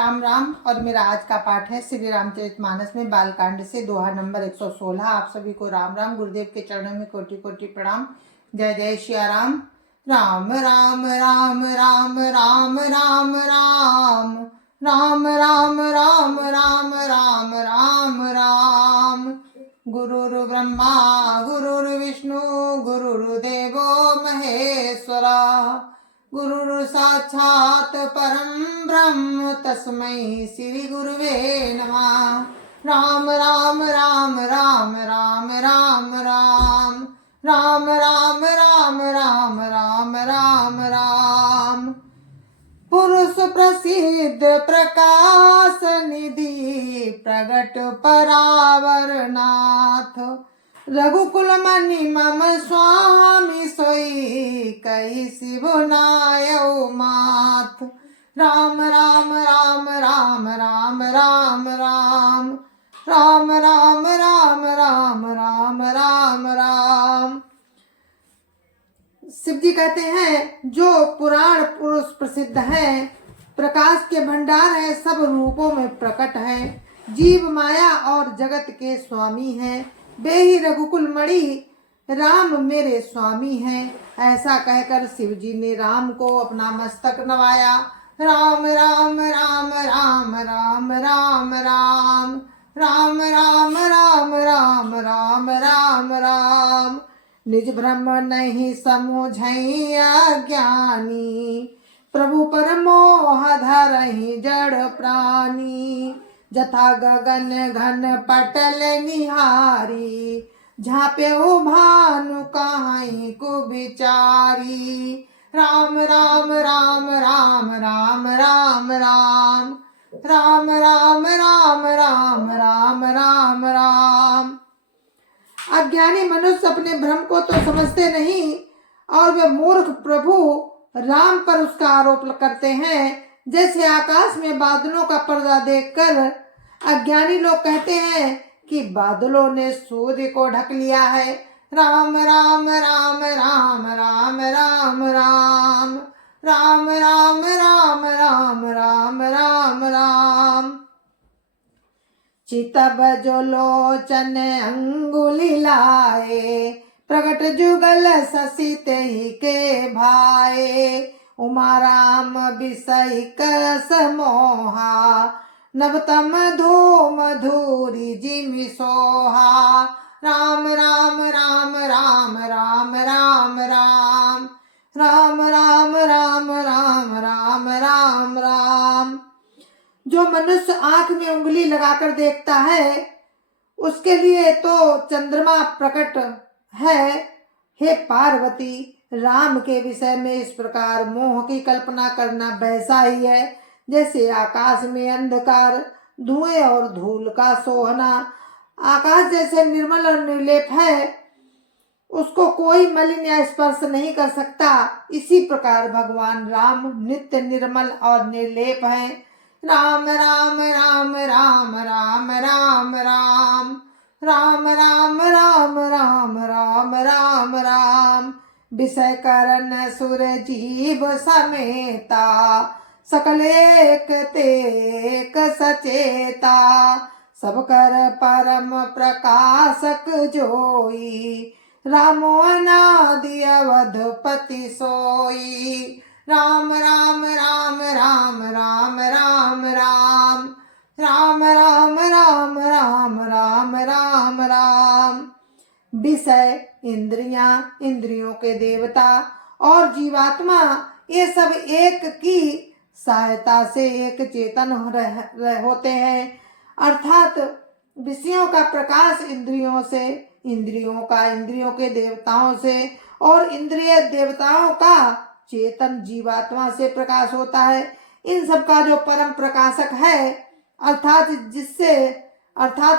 राम राम। और मेरा आज का पाठ है श्री रामचरितमानस में बालकांड से दोहा नंबर 116। आप सभी को राम राम। गुरुदेव के चरणों में कोटि कोटि प्रणाम। जय जय श्री राम। राम राम राम राम राम राम राम राम राम राम राम राम राम राम। गुरुर् ब्रह्मा गुरुर्विष्णु गुरुर्देवो महेश्वरा। गुरुर् साक्षात् परं ब्रह्म तस्मै श्री गुरुवे नमः। राम राम राम राम राम राम राम राम राम राम राम राम राम राम। पुरुष प्रसिद्ध प्रकाश निधि प्रगट परावर नाथ। रघुकुल मणि मम स्वामी सोई कही शिव नायौ माथ। राम राम राम राम राम राम राम राम राम राम राम राम राम राम। शिव जी कहते हैं जो पुराण पुरुष प्रसिद्ध है, प्रकाश के भंडार है, सब रूपों में प्रकट है, जीव माया और जगत के स्वामी हैं, वे ही रघुकुल मणि राम मेरे स्वामी हैं। ऐसा कहकर शिव जी ने राम को अपना मस्तक नवाया। राम राम राम राम राम राम राम राम राम राम राम राम राम राम। निज भ्रम नहीं समुझई अज्ञानी, प्रभु पर मोह धरहि जड़ प्राणी। जथा गगन घन पटल निहारी, झापे भानु कहीं को बिचारी। राम राम राम राम राम राम राम राम राम राम राम राम राम राम। अज्ञानी मनुष्य अपने भ्रम को तो समझते नहीं और वे मूर्ख प्रभु राम पर उसका आरोप करते हैं। जैसे आकाश में बादलों का पर्दा देखकर अज्ञानी लोग कहते हैं कि बादलों ने सूर्य को ढक लिया है। राम राम राम राम राम राम राम राम राम राम राम राम राम राम। चितब जो लोचन अंगुली लाए, प्रगट जुगल शशि तेहि के भाए। उमा राम बिसई कस मोहा, नवतम धूम धूरी जिमि सोहा। राम राम राम राम राम राम राम राम राम राम राम राम राम राम। जो मनुष्य आंख में उंगली लगाकर देखता है, उसके लिए तो चंद्रमा प्रकट है। हे पार्वती, राम के विषय में इस प्रकार मोह की कल्पना करना वैसा ही है जैसे आकाश में अंधकार, धुएं और धूल का सोहना। आकाश जैसे निर्मल और निर्लेप है, उसको कोई मलिन या स्पर्श नहीं कर सकता। इसी प्रकार भगवान राम नित्य निर्मल और निर्लेप हैं। राम राम राम राम राम राम राम राम राम राम राम राम राम राम। विषय करण सुर जीव समेता, सकल एक तेक सचेता। सब कर परम प्रकाशक जोई, रामो अनादि अवधपति सोई। राम राम राम राम राम राम राम राम राम राम राम राम राम राम। विषय, इंद्रियां, इंद्रियों के देवता और जीवात्मा, ये सब एक की सहायता से एक चेतन होते हैं। अर्थात विषयों का प्रकाश इंद्रियों से, इंद्रियों का इंद्रियों के देवताओं से और इंद्रिय देवताओं का चेतन जीवात्मा से प्रकाश होता है। इन सब का जो परम प्रकाशक है, अर्थात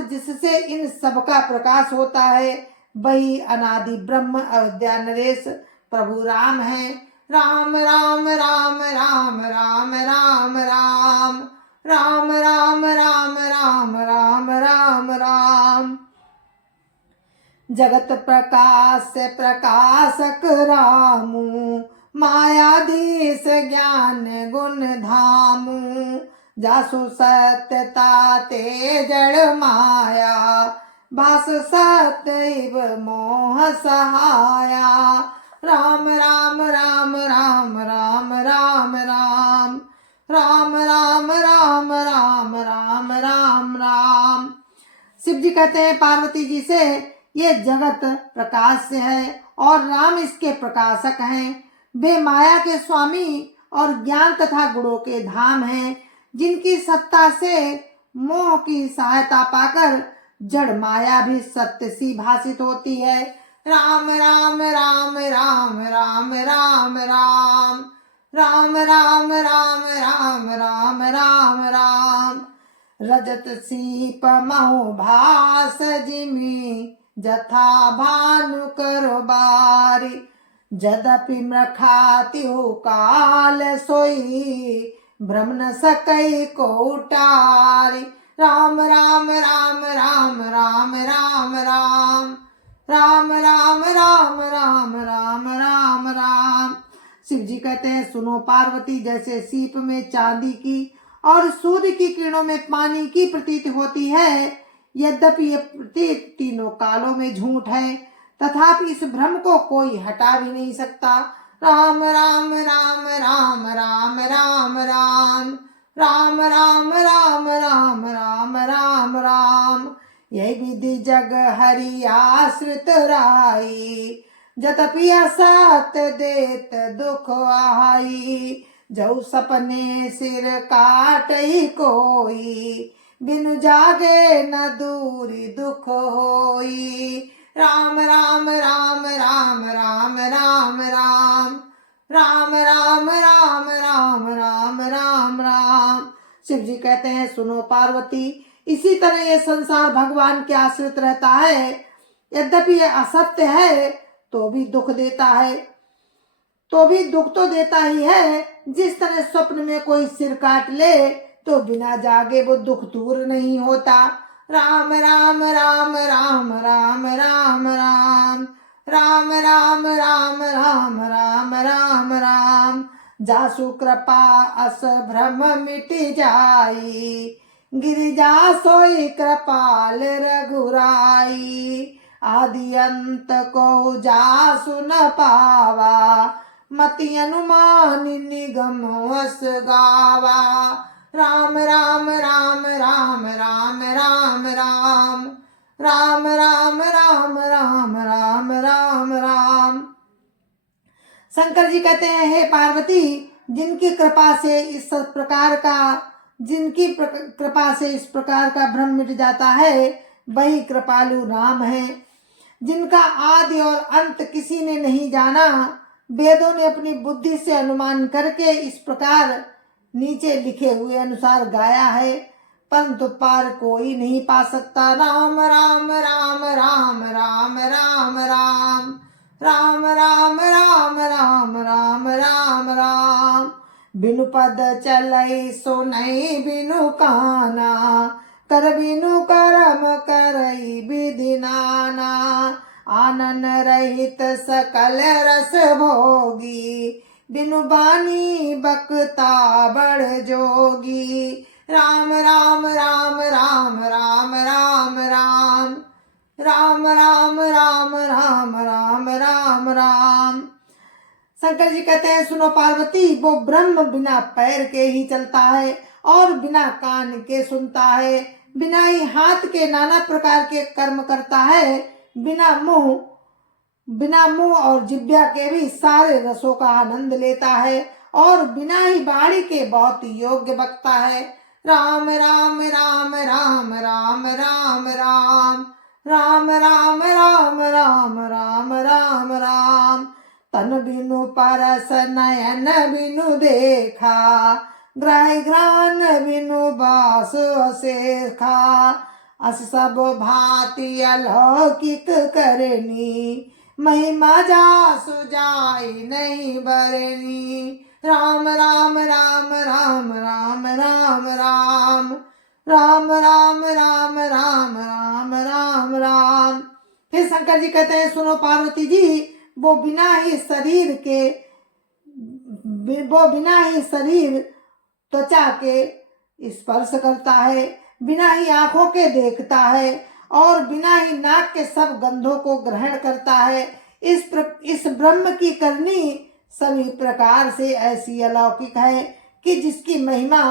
जिससे इन सब का प्रकाश होता है, वही अनादि ब्रह्म अयोध्या नरेश प्रभु राम है। राम राम राम राम राम राम राम राम राम राम राम राम राम राम। जगत प्रकाश से प्रकाशक रामू, मायाधीश ज्ञान गुण धामू। जासु सत्यता ते जड़ माया, भास सत्यव मोह सहाया। राम राम राम राम राम राम राम राम राम राम राम राम राम राम। शिव जी कहते हैं पार्वती जी से, ये जगत प्रकाश से है और राम इसके प्रकाशक हैं। वे माया के स्वामी और ज्ञान तथा गुणों के धाम हैं, जिनकी सत्ता से मोह की सहायता पाकर जड़ माया भी सत्य सी भासित होती है। राम राम राम राम राम राम राम राम राम राम राम राम राम राम। रजत सीप महु भास जिमि, जथा भानु करो बारी। जदपि मृखातिहु काल सोई, भ्रम न सकई को उटारी। राम राम राम राम राम राम राम राम राम राम राम राम राम राम। शिव जी कहते हैं सुनो पार्वती, जैसे सीप में चांदी की और सूर्य की किरणों में पानी की प्रतीति होती है, यद्यपि ये प्रतीत तीनों कालों में झूठ है, तथापि इस भ्रम को कोई हटा भी नहीं सकता। राम राम राम राम राम राम राम राम राम राम राम राम राम राम। यही विधि जग हरि आश्रित राई, जतपि असत देत दुख आई। जऊ सपने सिर काटई कोई, बिनु जागे न दूरी दुख होई। राम राम राम राम राम राम राम राम राम राम राम राम राम राम। शिव जी कहते हैं सुनो पार्वती, इसी तरह ये संसार भगवान के आश्रित रहता है, यद्यपि ये असत्य है तो भी दुख देता है, तो भी दुख तो देता ही है। जिस तरह स्वप्न में कोई सिर काट ले तो बिना जागे वो दुख दूर नहीं होता। राम राम राम राम राम राम राम राम राम राम राम राम राम राम। जासु कृपा अस भ्रम मिट जाई, गिरिजा सोई कृपाल रघुराई। आदि अंत को जासु न पावा, मति अनुमान निगम वस गावा। राम राम राम राम राम राम राम राम राम राम राम राम राम राम। शंकर जी कहते हैं हे पार्वती, जिनकी कृपा से इस प्रकार का भ्रम मिट जाता है, वही कृपालु राम है। जिनका आदि और अंत किसी ने नहीं जाना, वेदों ने अपनी बुद्धि से अनुमान करके इस प्रकार नीचे लिखे हुए अनुसार गाया है, परंतु पार कोई नहीं पा सकता। राम राम राम राम राम राम राम राम राम राम राम राम राम राम। बिनु पद चलई सुनई बिनु काना, कर बिनु करम करई विधि नाना। आनन रहित सकल रस भोगी, बिनु बानी बकता बड़ जोगी। राम राम राम राम राम राम राम राम राम राम राम राम राम राम। शंकर जी कहते हैं सुनो पार्वती, वो ब्रह्म बिना पैर के ही चलता है और बिना कान के सुनता है, बिना ही हाथ के नाना प्रकार के कर्म करता है, बिना मुंह और जिह्वा के भी सारे रसों का आनंद लेता है और बिना ही बाणी के बहुत योग्य बकता है। राम राम राम राम राम राम राम राम राम राम राम राम राम राम। तन बिनु परस नयन बिनु देखा, ग्रह घ्राण बिनु बास शेखा। अस सब भांति अलौकिक करनी, महिमा जासु जाई नहीं बरनी। राम राम राम राम राम राम राम राम राम राम राम राम राम राम। फिर शंकर जी कहते हैं सुनो पार्वती जी, वो बिना ही शरीर त्वचा के स्पर्श करता है, बिना ही आंखों के देखता है और बिना ही नाक के सब गंधों को ग्रहण करता है। इस ब्रह्म की करनी सभी प्रकार से ऐसी अलौकिक है कि जिसकी महिमा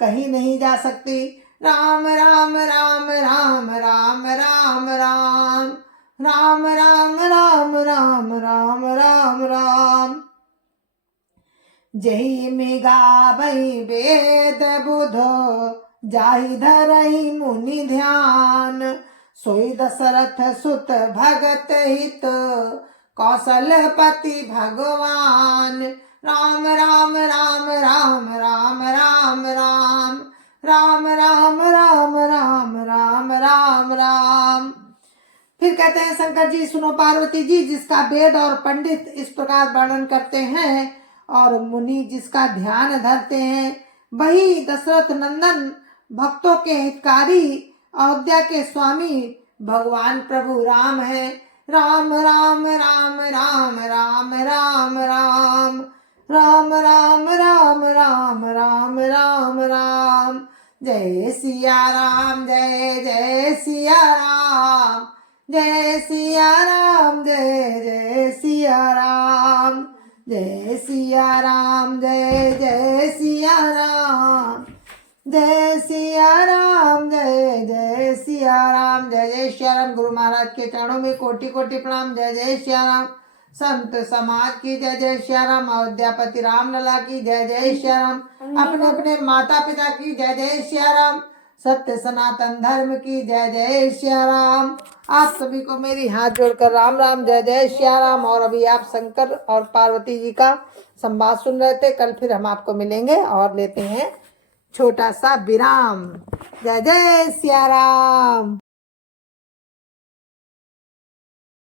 कहीं नहीं जा सकती। राम राम राम राम राम राम राम राम राम राम राम राम राम राम। जही में गावई वेद बुध, जाहि धरहि मुनि ध्यान। सोई दशरथ सुत भगत हित, कौशलपति भगवान। राम राम राम राम राम राम राम राम राम राम राम राम राम राम। फिर कहते हैं शंकर जी, सुनो पार्वती जी, जिसका वेद और पंडित इस प्रकार वर्णन करते हैं और मुनि जिसका ध्यान धरते हैं, वही दशरथ नंदन भक्तों के हितकारी अयोध्या के स्वामी भगवान प्रभु राम है। राम राम राम राम राम राम राम राम राम राम राम राम राम राम। जय सिया राम, जय जय सिया राम, जय सिया राम, जय जय सिया राम, जय सिया राम, जय जय सिया राम, जय सिया राम, जय जय सिया राम। जय जय सिया राम। गुरु महाराज के चरणों में कोटि कोटि प्रणाम। जय जय सिया राम। संत समाज की जय जय सिया राम। अयोध्यापति राम लला की जय जय सिया राम। अपने अपने माता पिता की जय जय सिया राम। सत्य सनातन धर्म की जय जय सिया राम। आप सभी को मेरी हाथ जोड़कर राम राम, जय जय सिया राम। और अभी आप शंकर और पार्वती जी का संवाद सुन रहे थे। कल फिर हम आपको मिलेंगे और लेते हैं छोटा सा विराम। जय जय सिया राम।